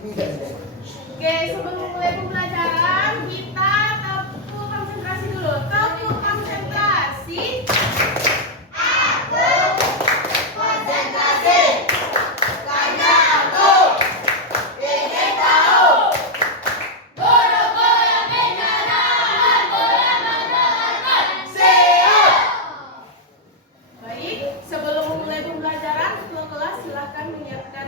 Oke, sebelum mulai pembelajaran kita tepuk konsentrasi dulu. Tepuk konsentrasi. Baik, sebelum memulai pembelajaran, ketua kelas silahkan menyiapkan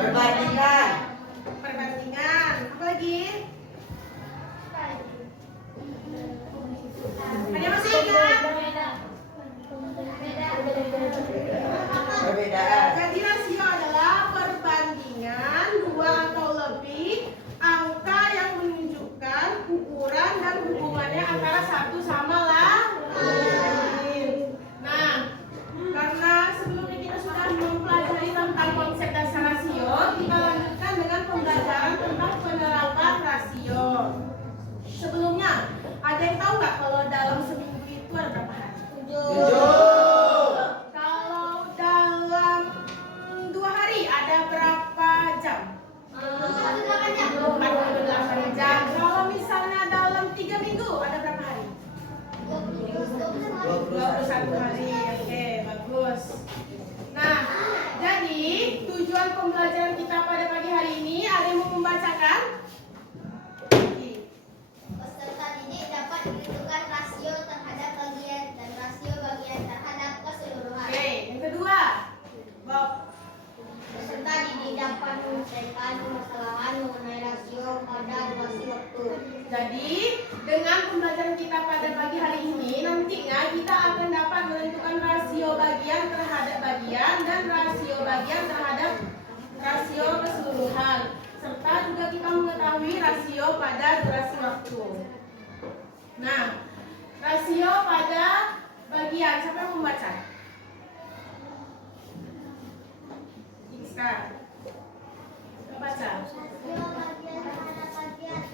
perbandingan. Apa lagi? Ada masih ingat? Perbedaan. Jadi rasio adalah perbandingan dua atau lebih angka yang menunjukkan ukuran dan hubungannya antara satu sama lain. Nah, karena sebelumnya kita sudah mempelajari tentang konsep dasar rasio, kita lanjutkan dengan pembelajaran tentang penerapan rasio. Sebelumnya, ada yang tahu nggak kalau dalam seminggu itu ada berapa hari? 7. Kalau dalam 2 hari ada berapa jam? 48 jam. Kalau misalnya dalam 3 minggu ada berapa hari? 21 hari. Oke, bagus. Nah, jadi tujuan pembelajaran kita pada pagi hari ini, ada yang mau membacakan? Peserta didik dapat menentukan rasio terhadap bagian dan rasio bagian terhadap keseluruhan. Oke, yang kedua, Bob. Peserta didik dapat menyelesaikan permasalahan mengenai rasio pada durasi waktu. Jadi, dengan pembelajaran kita pada pagi hari ini, nantinya kita akan dapat menentukan rasio bagian terhadap bagian dan rasio bagian terhadap rasio keseluruhan. Serta juga kita mengetahui rasio pada durasi waktu. Nah, rasio pada bagian, siapa yang membaca? Iksa. Baca. Rasio bagian terhadap bagian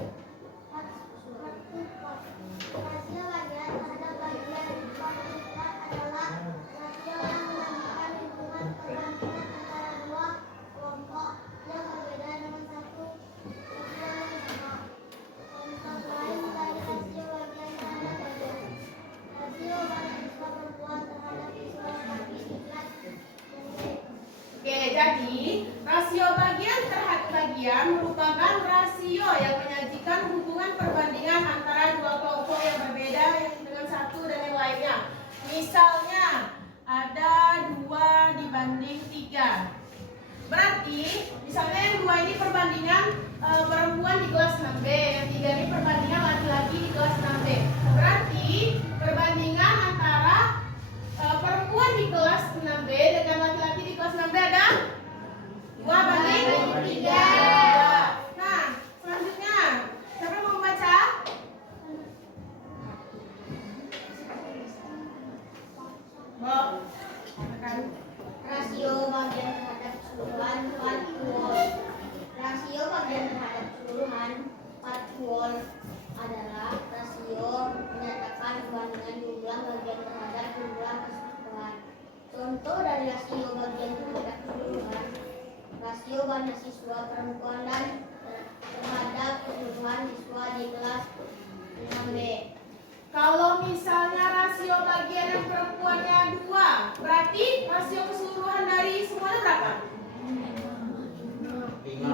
berarti misalnya yang 2 ini perbandingan perempuan di kelas 6B, yang 3 ini perbandingan laki-laki di kelas 6B. Berarti perbandingan antara perempuan di kelas 6B dengan laki-laki di kelas 6B ada 2 banding 3. Nah, selanjutnya siapa mau membaca? Bob, silakan. Rasio bagian terhadap keseluruhan 4 wol. Rasio bagian terhadap keseluruhan 4 wol adalah rasio menyatakan perbandingan jumlah bagian terhadap jumlah kesatuan. Contoh dari rasio bagian terhadap keseluruhan: rasio banyak siswa perempuan dan terhadap keseluruhan siswa di kelas 6B. Kalau misalnya rasio bagian yang perempuannya 2, berarti rasio keseluruhan dari semuanya berapa? 5.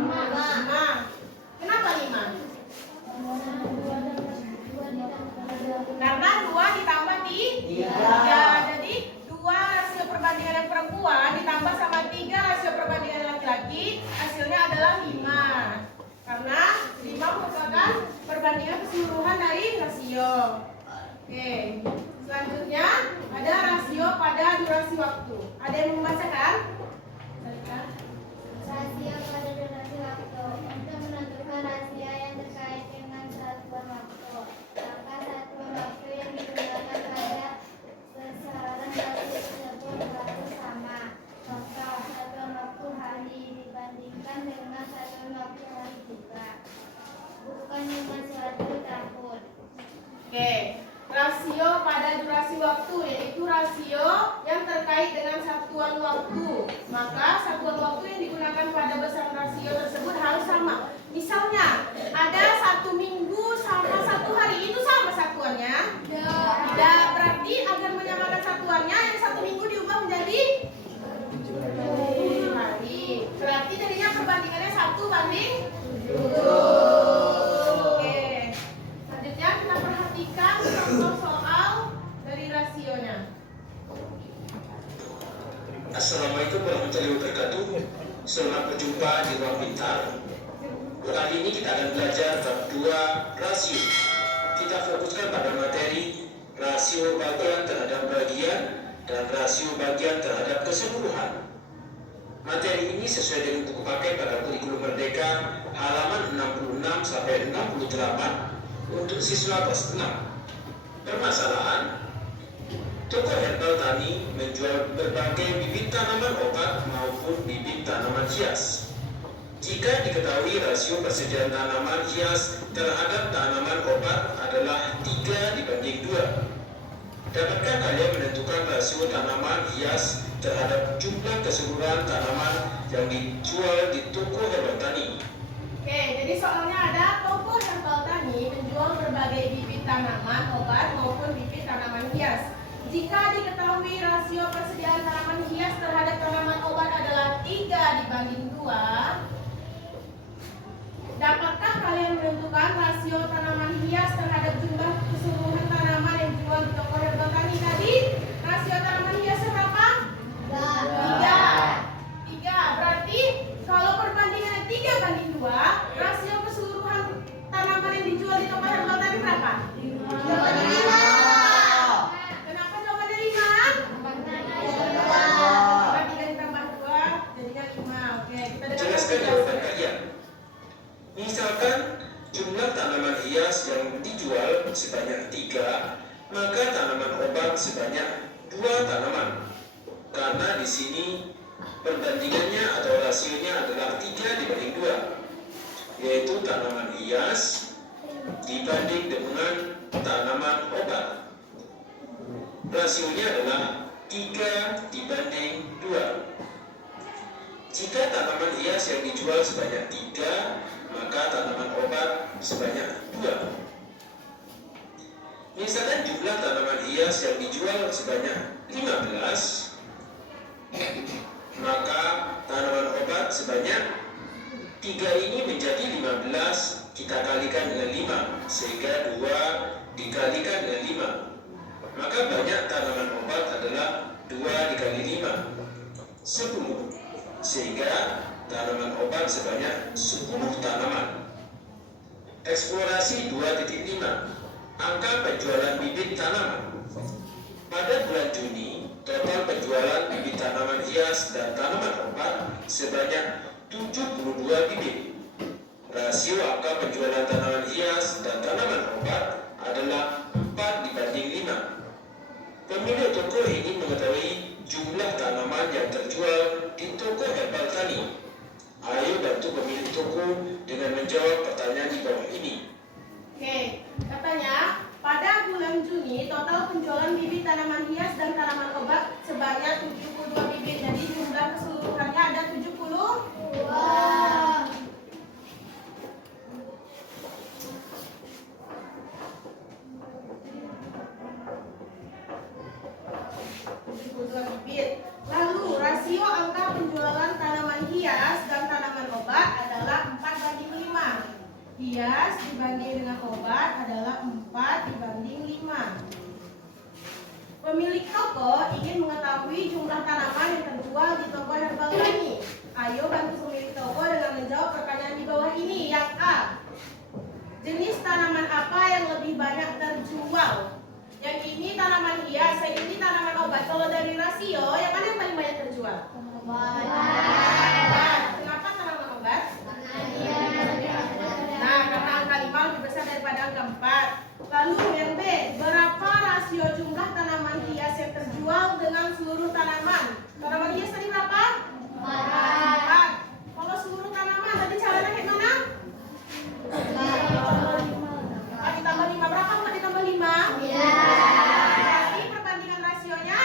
Kenapa 5? Karena 2 ditambah 3. Jadi 2 rasio perbandingan yang perempuan ditambah sama 3 rasio perbandingan laki-laki, hasilnya adalah 5. Karena 5 merupakan perbandingan keseluruhan dari rasio. Oke, selanjutnya ada rasio pada durasi waktu. Ada yang membacakan? Rasio pada durasi waktu. Untuk menentukan rasio yang terkait dengan satuan waktu, maka satuan waktu yang digunakan pada besaran rasio tersebut harus sama. Contoh, satuan waktu hari dibandingkan dengan satuan waktu hari juga, bukan dengan suatu tahun. Oke, rasio pada durasi waktu yaitu rasio yang terkait dengan satuan waktu. Maka satuan waktu yang digunakan pada besaran rasio tersebut harus sama. Misalnya ada 1 minggu sama 1 hari, itu sama satuannya? Tidak. Berarti agar menyamakan satuannya yang 1 minggu diubah menjadi 7 hari. Berarti jadinya perbandingannya 1 banding 7. Oke. Selanjutnya kita perhatikan contoh soal dari rasionya. Assalamualaikum warahmatullahi wabarakatuh. Selamat berjumpa di Ruang Pintar. Kali ini kita akan belajar bab 2 rasio. Kita fokuskan pada materi rasio bagian terhadap bagian dan rasio bagian terhadap keseluruhan. Materi ini sesuai dengan buku paket pada kurikulum Merdeka halaman 66 sampai 68 untuk siswa kelas 6. Permasalahan: toko herbal tani menjual berbagai bibit tanaman obat maupun bibit tanaman hias. Jika diketahui rasio persediaan tanaman hias terhadap tanaman obat adalah 3:2, dapatkah kalian menentukan rasio tanaman hias terhadap jumlah keseluruhan tanaman yang dijual di toko herbal tani? Oke, jadi soalnya ada toko herbal tani menjual berbagai bibit tanaman obat maupun bibit tanaman hias. Jika diketahui rasio persediaan tanaman hias terhadap tanaman obat adalah 3:2, dapatkah kalian menentukan rasio tanaman hias terhadap jumlah keseluruhan tanaman yang dijual di toko herbal tani tadi? Rasio tanaman hiasnya berapa? 3. Berarti kalau perbandingannya 3:2, rasio keseluruhan tanaman yang dijual di toko herbal tadi berapa? 5. Kenapa jawabannya 5? Karena 3 ditambah 2 jadinya 5. Oke, kita dengar Jelaskan jawaban kalian. Misalkan jumlah tanaman hias yang dijual sebanyak 3, maka tanaman obat sebanyak 2 tanaman. Karena di sini perbandingannya atau rasionya adalah 3:2, yaitu tanaman hias dibanding dengan tanaman obat. Rasionya adalah 3:2. Jika tanaman hias yang dijual sebanyak 3, maka tanaman obat sebanyak 2. Misalkan jumlah tanaman hias yang dijual sebanyak 15, maka tanaman obat sebanyak 3 ini menjadi 15, kita kalikan dengan 5, sehingga 2 dikalikan dengan 5. Maka banyak tanaman obat adalah 2 dikali 5, 10. Sehingga tanaman obat sebanyak 10 tanaman. Eksplorasi 2.5, angka penjualan bibit tanaman. Pada bulan Juni, total penjualan bibit tanaman hias dan tanaman obat sebanyak 72 bibit. Rasio angka penjualan tanaman hias dan tanaman obat adalah 4:5. Pemilik toko ingin mengetahui jumlah tanaman yang terjual di toko herbal tani. Ayo bantu pemilik toko dengan menjawab pertanyaan di bawah ini. Oke, katanya pada bulan Juni total penjualan bibit tanaman hias dan tanaman obat sebanyak 72 bibit. Jadi jumlah keseluruhannya ada 72. Bibit. Lalu rasio angka penjualan tanaman hias dan tanaman obat adalah 4:5. Hias dibanding dengan obat adalah 4:5. Pemilik toko ingin mengetahui jumlah tanaman yang terjual di toko herbal tani. Ayo bantu pemilik toko dengan menjawab pertanyaan di bawah ini. Yang A, jenis tanaman apa yang lebih banyak terjual? Yang ini tanaman hias, yang ini tanaman obat. Kalau dari rasio, yang mana yang paling banyak terjual? Obat. Kenapa tanaman obat? Nah, karena angka 5 lebih besar daripada angka 4. Lalu yang B, berapa rasio jumlah tanaman hias yang terjual dengan seluruh tanaman? Tanaman hias tadi berapa? 4. Kalau seluruh tanaman tadi caranya kayak mana? 4 ditambah 5. Berapa 4 ditambah 5? Berarti perbandingan rasionya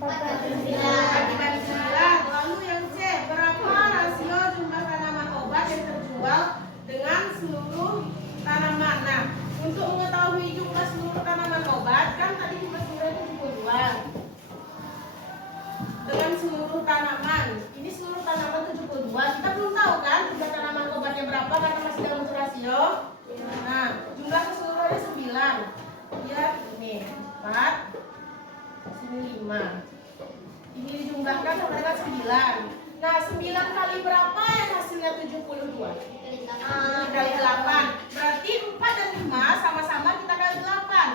4:9. Lalu yang C, berapa rasio jumlah tanaman obat yang terjual dengan seluruh tanaman? Nah, untuk mengetahui jumlah seluruh tanaman obat, kan tadi jumlah seluruhnya 72. Dengan seluruh tanaman, ini seluruh tanaman 72. Kita belum tahu kan jumlah tanaman obatnya berapa karena masih dalam bentuk rasio. Nah, jumlah keseluruhannya 9. Ya, ini 4, sini 5. Ini dijumlahkan sama dengan 9. Nah, 9 kali berapa yang hasilnya 72? Kali 8. Berarti 4 dan 5 sama-sama kita kali 8.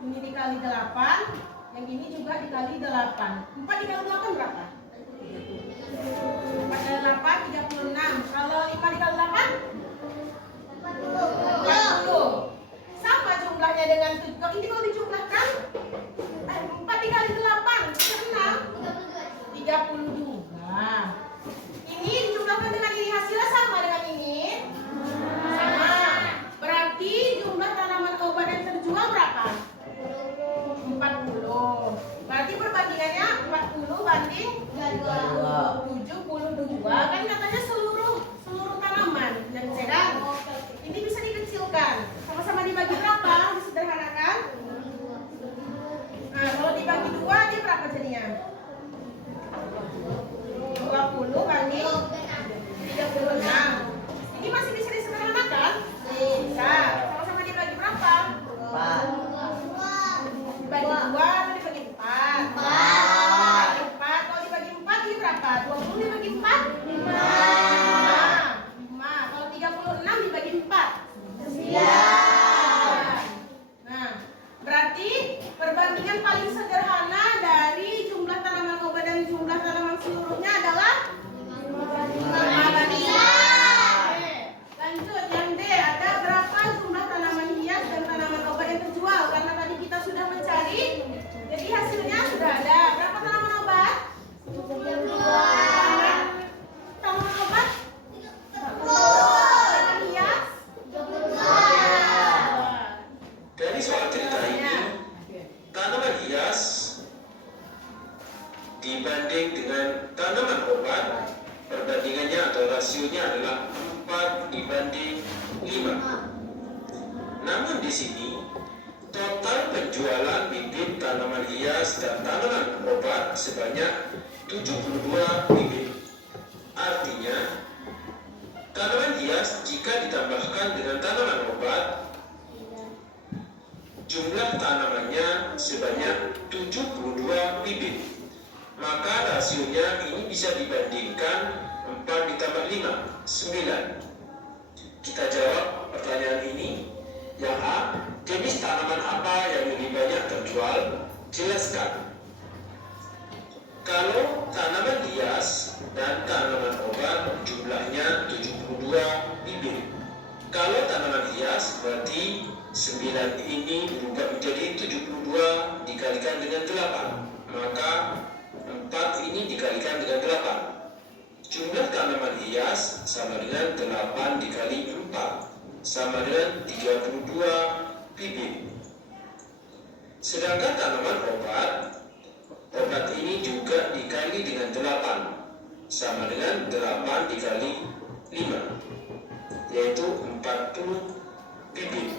Ini dikali 8, yang ini juga dikali 8. 4 dikali 8 berapa? 4 kali 8, 36. Kalau 5 dikali 8? 40. Sama jumlahnya dengan 7. Kalau ini kalau dijumlahkan 4 dikali 8 berapa? 32. Ini dijumlahkan dengan ini, hasilnya sama dengan ini. Sama. Berarti jumlah tanaman obat yang terjual berapa? 40. Berarti perbandingannya 40 banding 72. Kan katanya seluruh tanaman. Dan sedang ini bisa dikecilkan. Sama-sama dibagi berapa? Disederhanakan. Nah, kalau dibagi 2 dia berapa jadinya? 20 banding 36. Ini masih bisa disederhanakan? Bisa. Sama-sama dibagi berapa? 4. Dibagi 2 atau dibagi 4? 4. Kalau dibagi 4 ini berapa? 20 dibagi 4? 5. Kalau 36 dibagi 4? 9. Nah, berarti perbandingan paling sederhana dari jumlah tanaman obat dan jumlah tanaman seluruhnya adalah 5:9. Lanjut yang D, ada berapa jumlah tanaman hias dan tanaman obat yang terjual? Karena tadi kita sudah mencari, jadi hasilnya sudah ada. Berapa tanaman obat? 72. Tanaman obat? 40. Tanaman hias? 22. Dari soal cerita ini, tanaman hias dibanding dengan tanaman obat, perbandingannya atau rasionya adalah 4:5. Namun di sini total penjualan bibit tanaman hias dan tanaman obat sebanyak 72 bibit. Artinya tanaman hias jika ditambahkan dengan tanaman obat, jumlah tanamannya sebanyak 72 bibit. Maka rasionya ini bisa dibandingkan 4 ditambah 5, 9. Kita jawab pertanyaan ini. Yang A, jenis tanaman apa yang lebih banyak terjual? Jelaskan. Kalau tanaman hias dan tanaman obat jumlahnya 72 bibit. Kalau tanaman hias berarti 9 ini berubah menjadi 72 dikalikan dengan 8. Maka 4 ini dikalikan dengan 8. Jumlah tanaman hias sama dengan 8 dikali 4 sama dengan 32 bibit. Sedangkan tanaman obat ini juga dikali dengan 8 sama dengan 8 dikali 5 yaitu 40 bibit.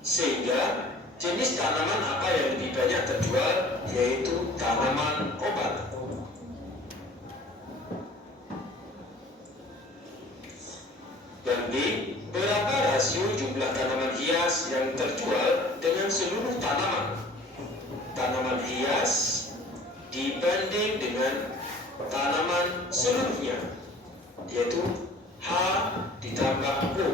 Sehingga jenis tanaman apa yang lebih banyak terjual yaitu tanaman obat. Dan B, berapa rasio jumlah tanaman hias yang terjual dengan seluruh tanaman? Tanaman hias dibanding dengan tanaman seluruhnya, yaitu H ditambah O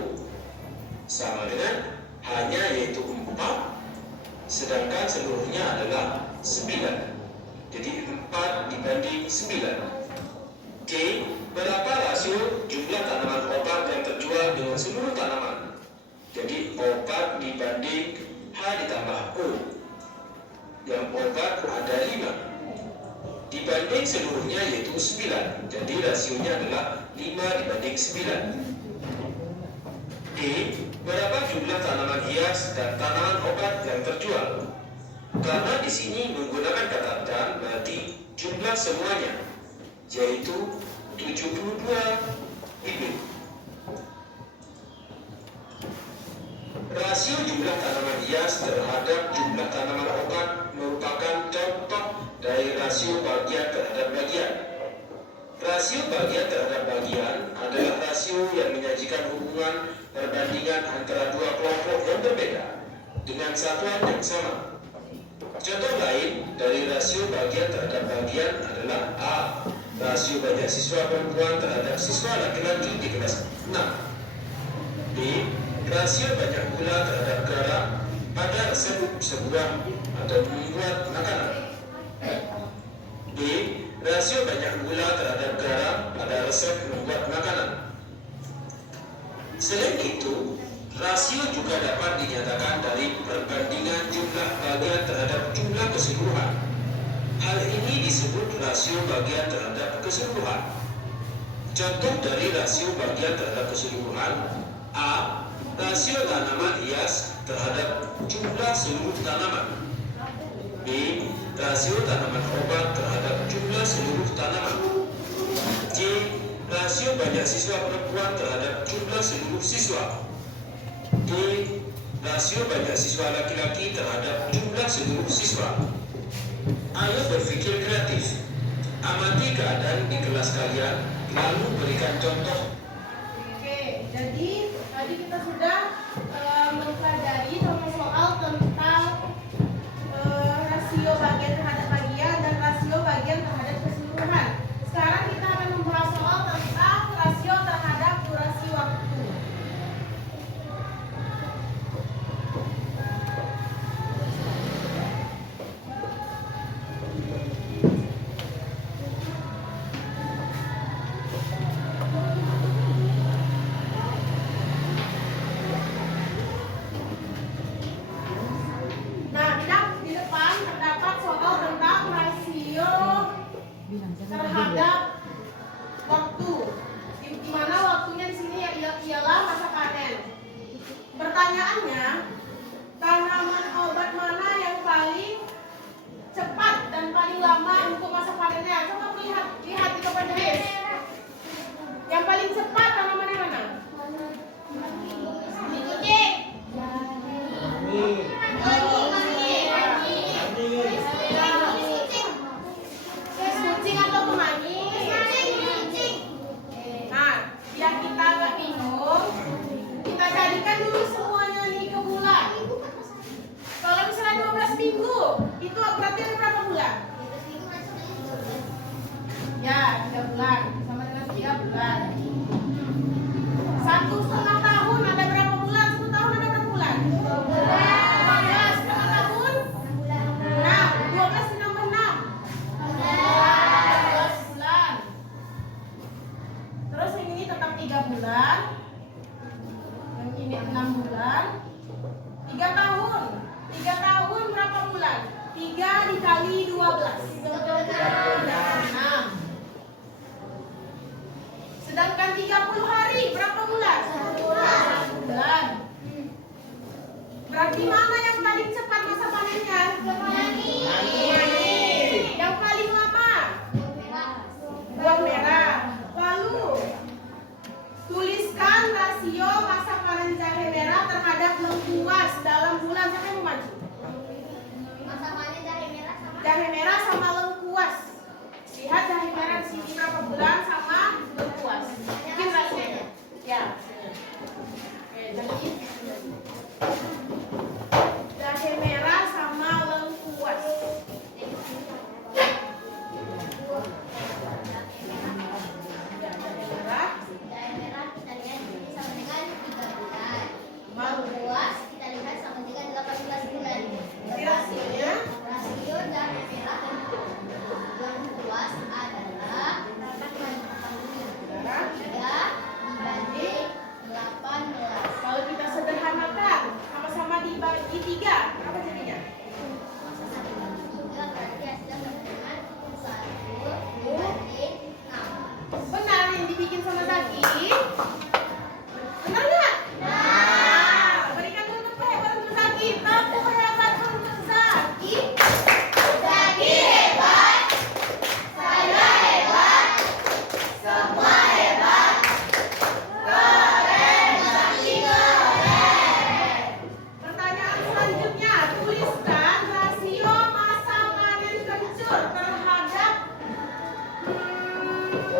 sama dengan H-nya yaitu 4, sedangkan seluruhnya adalah 9. Jadi 4 dibanding 9. C, berapa rasio jumlah tanaman obat yang terjual dengan seluruh tanaman? Jadi obat dibanding H ditambah O. Yang obat ada 5 dibanding seluruhnya yaitu 9. Jadi rasionya adalah 5 dibanding 9. D, berapa jumlah tanaman hias dan tanaman obat yang terjual? Karena di sini menggunakan kata dan berarti jumlah semuanya yaitu 72 bibit. Rasio jumlah tanaman hias terhadap jumlah tanaman obat merupakan contoh dari rasio bagian terhadap bagian. Rasio bagian terhadap bagian adalah rasio yang menyajikan hubungan perbandingan antara dua kelompok yang berbeda dengan satuan yang sama. Contoh lain dari rasio bagian terhadap bagian adalah A, rasio banyak siswa perempuan terhadap siswa laki-laki di kelas 6. B, rasio banyak gula terhadap garam pada resep sebuah atau membuat makanan. D, rasio banyak gula terhadap garam pada resep membuat makanan. Selain itu, rasio juga dapat dinyatakan dari perbandingan jumlah bagian terhadap jumlah keseluruhan. Hal ini disebut rasio bagian terhadap keseluruhan. Contoh dari rasio bagian terhadap keseluruhan: A, rasio tanaman hias terhadap jumlah seluruh tanaman. B, rasio tanaman obat terhadap jumlah seluruh tanaman. C, rasio banyak siswa perempuan terhadap jumlah seluruh siswa. D, rasio banyak siswa laki-laki terhadap jumlah seluruh siswa. Ayo berpikir kreatif. Amati keadaan di kelas kalian, lalu berikan contoh. Oke, jadi tadi kita sudah mempelajari soal tentang rasio bagian terhadap bagian dan rasio bagian terhadap keseluruhan. Sekarang kita akan membahas soal tentang rasio terhadap durasi waktu. Nah, di depan terdapat soal tentang rasio terhadap waktu, di mana waktunya di sini ialah masa panen. Pertanyaannya, tanaman obat mana yang paling cepat dan paling lama untuk masa panennya? Coba lihat di papan tulis. Yang paling cepat tanaman yang mana? Ikuti. Kucing atau kemangi? Nah, biar kita nggak bingung, kita carikan dulu semuanya nih ke bulan. Kalau misalnya 12 minggu, itu berarti ada berapa bulan? Ya, 3 bulan. 3 dikali 12. 6. Sedangkan 30 hari berapa bulan? 1 bulan. Berarti mana yang paling cepat masa panennya? Kemangi. Yang paling lama? Buah merah. Lalu tuliskan rasio masa panen jahe merah terhadap lengkuas dalam bulan. Siapa yang mau maju? Masa panen Jahe merah sama lengkuas. Lihat jahe merah di sini berapa bulan sama lengkuas. Bikin rasionya. Ya. Oke, jadi jahe merah sama lengkuas. Jahe merah kita lihat di sini sama dengan 3 bulan. Lengkuas kita lihat sama dengan 18 bulan. Jadi rasionya Rasio jahe merah dan lengkuas adalah 3 dibanding 18. kalau kita sederhanakan sama-sama dibagi 3, apa jadinya? 3 berarti hasilnya sama dengan 1 dibanding 6. Benar yang dibikin sama Zaki? Benar nggak? Nah, berikan dulu tepuk hebat untuk Zaki. Tepuk hebat untuk Zaki. Zaki hebat, saya hebat, semua hebat, keren, Zaki keren. Pertanyaan selanjutnya, tuliskan rasio masa panen kencur terhadap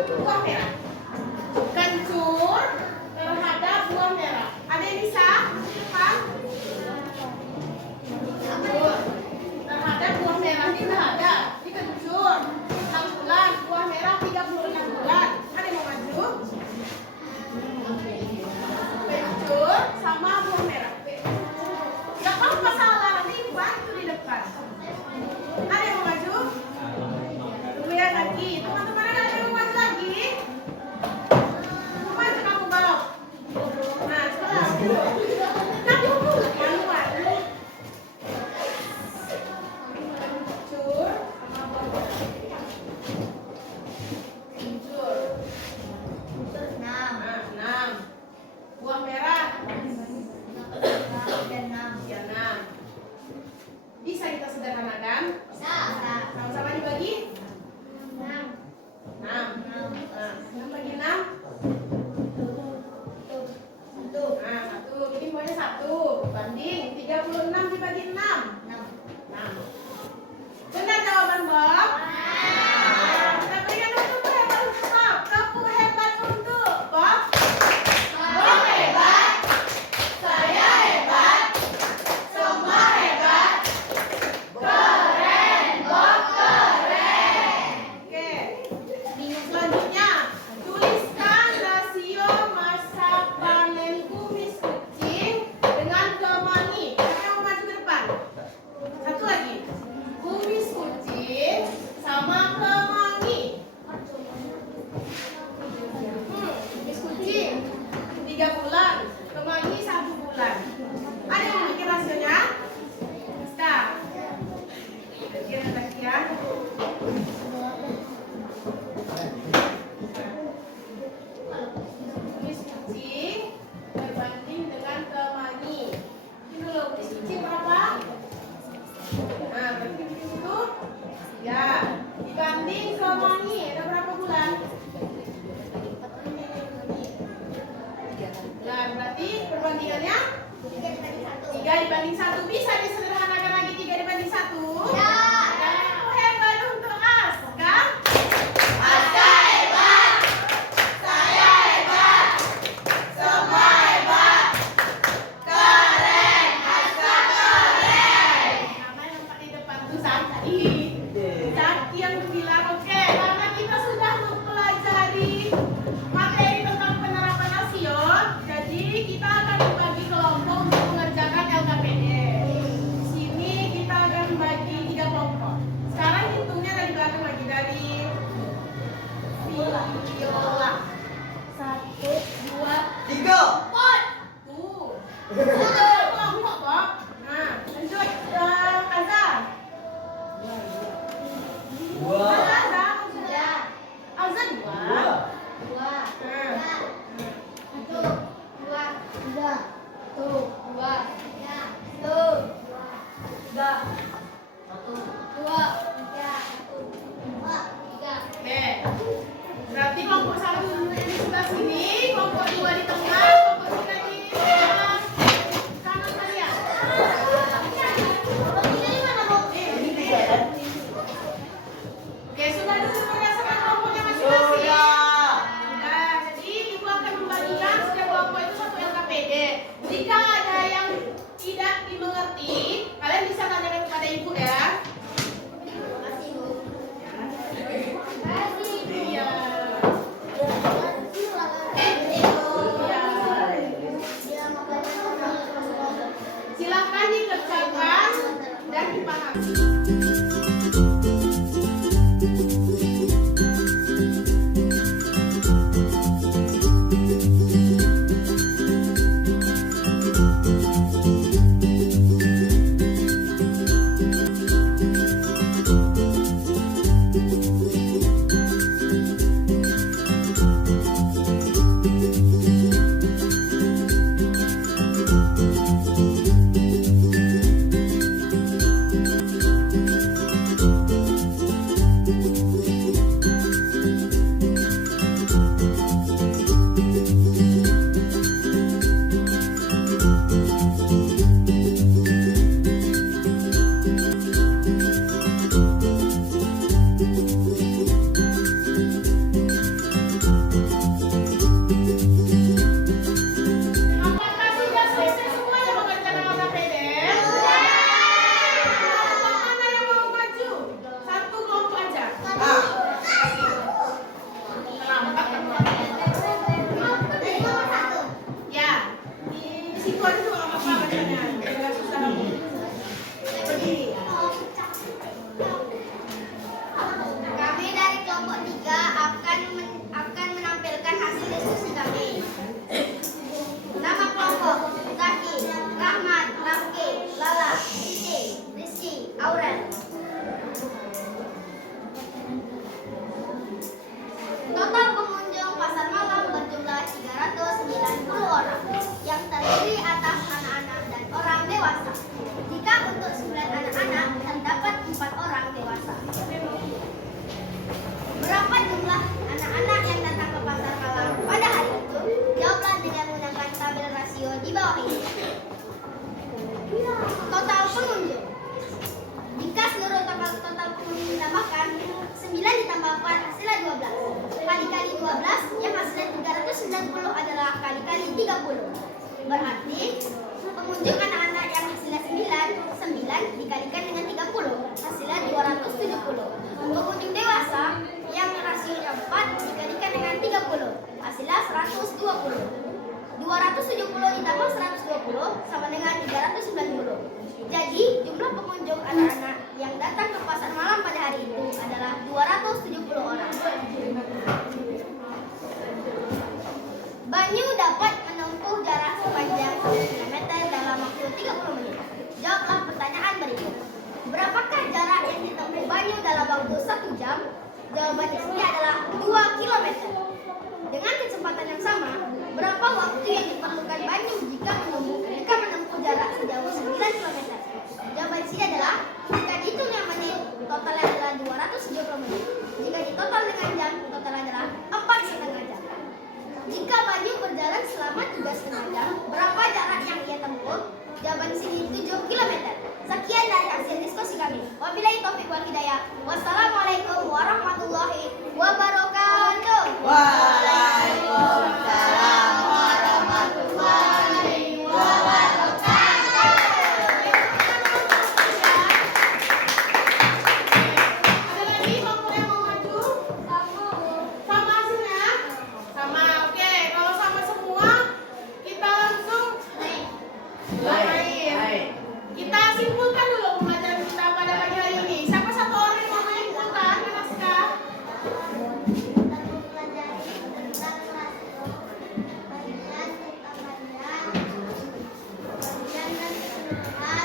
buah merah. Kencur terhadap buah merah. Ada yang bisa? Depan. Kencur terhadap buah merah ini nggak ada. Ini kencur 6 bulan, buah merah 36 bulan. Ada yang mau maju? Kencur sama buah merah. Gak apa-apa salah, nanti ibu bantu di depan. Ada yang mau maju? Tunggu ya lagi. Teman-teman ada yang mau maju lagi? Mau maju kamu bawah. Nah, sekarang. Kamu manual. Kencur sama buah merah. Kencur. 6 Nah, 6. Buah merah. dan 6. Ya, 6. Bisa kita sederhanakan? Bisa. Sama-sama dibagi? 6. 6. Nah, 6 bagi 6. Nah, 1. Bikin buahnya 1. Banding 36 dibagi 6. 6. Benar jawaban Bob? Nah, kita berikan dulu tepuk hebat untuk Bob. Tepuk hebat untuk Bob. Bob hebat, saya hebat, semua hebat, keren, Bob keren. Oke. Selanjutnya, tuliskan rasio masa panen kumis kucing dengan kemangi. Siapa yang mau maju ke depan? Satu lagi. Kumis kucing sama kemangi. Kumis kucing 3 bulan, kemangi 1 bulan. Ada yang mau bikin rasionya? Bisa. Bagian bagian. Kumis kucing berbanding dengan kemangi. Ini dulu kumis kucing berapa? Nah, berarti di situ 3 dibanding kemangi ada berapa bulan? Bulan. Berarti perbandingannya 3 dibanding 1. Bisa disederhanakan lagi 3 dibanding 1? Ya. Hebat untuk Aska. Aska hebat, saya hebat, semua hebat, keren, Aska keren. Nama yang tempat di depan tuh Zaki. Zaki yang bilang oke, karena kita sudah mempelajari materi tentang penerapan rasio, jadi kita akan membagi kelompok untuk mengerjakan LKPD. dibacakan dan dipahami. Apakah sudah selesai semuanya membaca nama KPDN? Kelompok mana yang mau maju? Satu kelompok aja. Terlambat kamu. Ya, di situ aja juga nggak apa-apa bacanya. Jangan susah kamu. Berdiri. Kami dari kelompok 3 akan menampilkan hasil diskusi kami. Nama kelompok: Zaki, Rahmat, Rafki, Lala, Cici, Rizky, Aurel. Total pengunjung pasar malam berjumlah 390 orang yang terdiri atas anak-anak dan orang dewasa. Jika untuk 9 anak-anak terdapat 4 orang dewasa. Berapa jumlah anak-anak yang datang ke pasar malam pada hari itu? Jawablah dengan menggunakan tabel rasio di bawah ini. Total pengunjung. Jika seluruh total pengunjung ditambahkan, 9 ditambah 4 hasilnya 12. Kali-kali 12 yang hasilnya 390 adalah kali-kali 30. Berarti pengunjung anak-anak yang hasilnya 9 dikalikan dengan 30 hasilnya 270. Pengunjung dewasa yang rasionya 4 dikalikan dengan 30 hasilnya 120. 270 ditambah 120 sama dengan 390. Jadi jumlah pengunjung anak-anak yang datang ke pasar malam pada hari itu adalah 270 orang. Banyu dapat menempuh jarak sepanjang 1 km dalam waktu 30 menit. Jawablah pertanyaan berikut. Berapakah jarak yang ditempuh Banyu dalam waktu 1 jam? Jawaban di sini adalah 2 km. Dengan kecepatan yang sama, berapa waktu yang diperlukan Banyu jika menempuh jarak sejauh 9 km? Jawaban di sini adalah jika dihitung yang menit, totalnya adalah 270 menit. Jika ditotal dengan jam, totalnya adalah 4,5 jam. Jika Banyu berjalan selama 3,5 jam, berapa jarak yang ia tempuh? Jawaban di sini 7 km. Sekian dari hasil diskusi kami. Wabillahi taufiq wal hidayah. Wassalamualaikum warahmatullahi wabarakatuh. Waalaikumsalam warahmatullahi wabarakatuh. Ada lagi kelompok yang mau maju? Sama hasilnya? Sama, oke. Kalau sama semua, kita langsung lain. Kita simpulkan dulu pembelajaran kita pada pagi hari ini. Siapa satu orang yang mau menyimpulkan naskah? Kita mempelajari tentang rasio, bagian, utamanya, bagian dan keseluruhan,